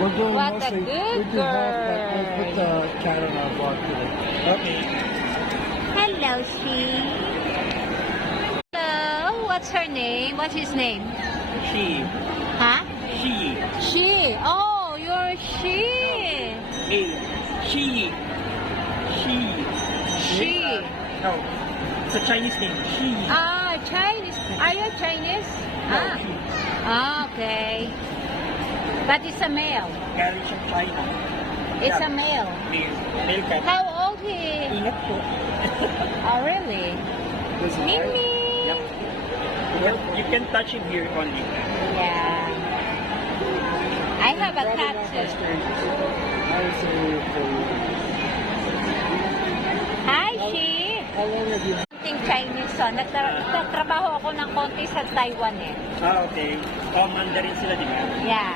We're doing What a mostly, good we do half, but girl. we'll put the cat on our block today. Okay. Hello, she. Hello, what's her name? What's his name? She. Huh? She. She. Oh, you're she. A. She. She. She. No. It's a Chinese name. She. Ah, Chinese. Are you Chinese? Ah. Ah, okay. But it's a male. Galing siya China. It's Yeah. a male. Male. Male cat. How old he? Ingat po. Oh, really? Does he bite? Mimi. Yep. You can touch him here only. Yeah. I have a Probably cat not by too. strangers. I would say for Hi, she. How long have you Konting Chinese, so nagtrabaho ako ng konti sa Taiwan eh. Ah, okay. Oh, Mandarin sila, di ba? Yeah.